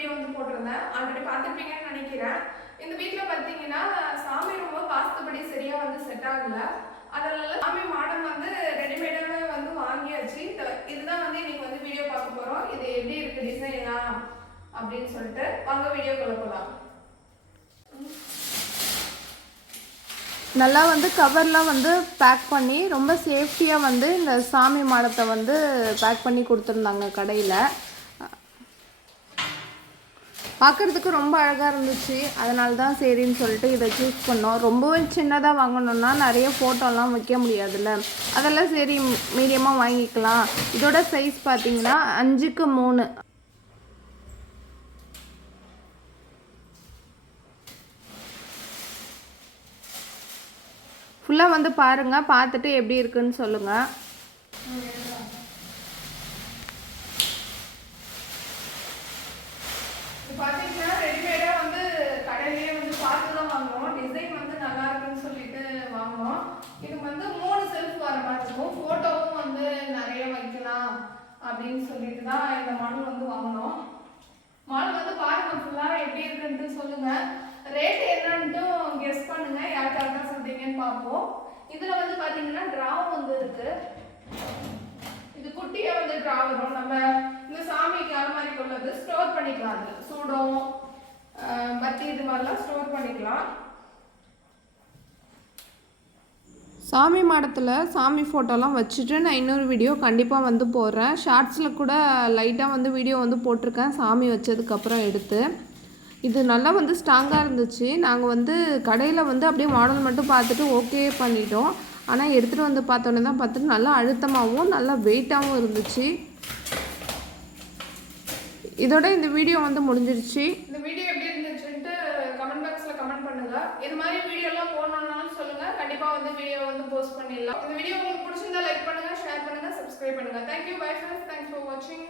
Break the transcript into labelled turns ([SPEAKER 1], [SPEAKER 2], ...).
[SPEAKER 1] Video வந்து போட்டிருந்தேன். Already பார்த்துருப்பீங்கன்னு நினைக்கிறேன். இந்த வீட்டில் பார்த்தீங்கன்னா சாமி ரொம்ப வாஸ்துபடி சரியாக வந்து செட் ஆகல. அதனால சாமி மாடம் வந்து ரெடிமேடாகவே வந்து வாங்கியாச்சு. இதுதான் வந்து இன்னைக்கு வந்து வீடியோ பார்க்க போகிறோம் இது எப்படி இருக்குது டிசைனா அப்படின்னு சொல்லிட்டு வாங்க வீடியோ கொடுக்கலாம் நல்லா வந்து கவர்லாம் வந்து பேக் பண்ணி ரொம்ப சேஃப்டியாக வந்து இந்த சாமி மாடத்தை வந்து பேக் பண்ணி கொடுத்துருந்தாங்க கடையில். பார்க்குறதுக்கு ரொம்ப அழகாக இருந்துச்சு. அதனால தான் சரின்னு சொல்லிட்டு இதை சூஸ் பண்ணோம். ரொம்பவும் சின்னதாக வாங்கணும்னா நிறைய ஃபோட்டோலாம் வைக்க முடியாதுல்ல. அதெல்லாம் சரி மீடியமாக வாங்கிக்கலாம். இதோட சைஸ் பார்த்தீங்கன்னா அஞ்சுக்கு மூணு. ஃபுல்லாக வந்து பாருங்கள் பார்த்துட்டு எப்படி இருக்குன்னு சொல்லுங்கள் இது பார்த்தீங்கன்னா ரெடிமேடாக வந்து கடையிலேயே வந்து பார்த்து தான் வாங்குவோம் டிசைன் வந்து நல்லா இருக்குன்னு சொல்லிட்டு இதுக்கு இது வந்து மூணு செல்ஃப் வர மாதிரி இருக்கும் ஃபோட்டோவும் வந்து நிறைய வைக்கலாம் அப்படின்னு சொல்லிட்டு தான் இந்த மாடல் வந்து வாங்கினோம். மாடல் வந்து பாருங்க ஃபுல்லாக எப்படி இருக்குன்ட்டு சொல்லுங்க. ரேட் என்னன்ட்டும் கெஸ் பண்ணுங்க. யார் தான் சொல்றீங்கன்னு பார்ப்போம். இதில் வந்து பார்த்தீங்கன்னா ட்ராவும் வந்து இருக்கு. இது குட்டியை வந்து ட்ரா வரும். நம்ம இந்த சாமிக்கு அலமாரிக்கு உள்ளது ஸ்டோர் பண்ணிக்கலாம் அது. சூடம் பத்தி இது மாதிரிலாம் ஸ்டோர் பண்ணிக்கலாம். சாமி மாடத்தில் சாமி ஃபோட்டோலாம் வச்சுட்டு நான் இன்னொரு வீடியோ கண்டிப்பாக வந்து போடுறேன். ஷார்ட்ஸில் கூட லைட்டாக வந்து வீடியோ வந்து போட்டிருக்கேன். சாமி வச்சதுக்கப்புறம் எடுத்து. இது நல்லா வந்து ஸ்ட்ராங்காக இருந்துச்சு. நாங்கள் வந்து கடையில் வந்து அப்படியே மாடல் மட்டும் பார்த்துட்டு ஓகே பண்ணிட்டோம். ஆனால் எடுத்துகிட்டு வந்து பார்த்தோன்னே தான் பார்த்துட்டு நல்லா அழுத்தமாகவும் நல்லா வெயிட்டாகவும் இருந்துச்சு. இதோட இந்த வீடியோ வந்து முடிஞ்சிருச்சு. இந்த வீடியோ இது மாதிரி வீடியோலாம் போடணும்னாலும் சொல்லுங்க. கண்டிப்பா வந்து வீடியோ வந்து போஸ்ட் பண்ணிடலாம். இந்த வீடியோ உங்களுக்கு பிடிச்சிருந்தா லைக் பண்ணுங்க ஷேர் பண்ணுங்க சப்ஸ்கிரைப் பண்ணுங்க. Thank you bye friends thanks for வாட்சிங்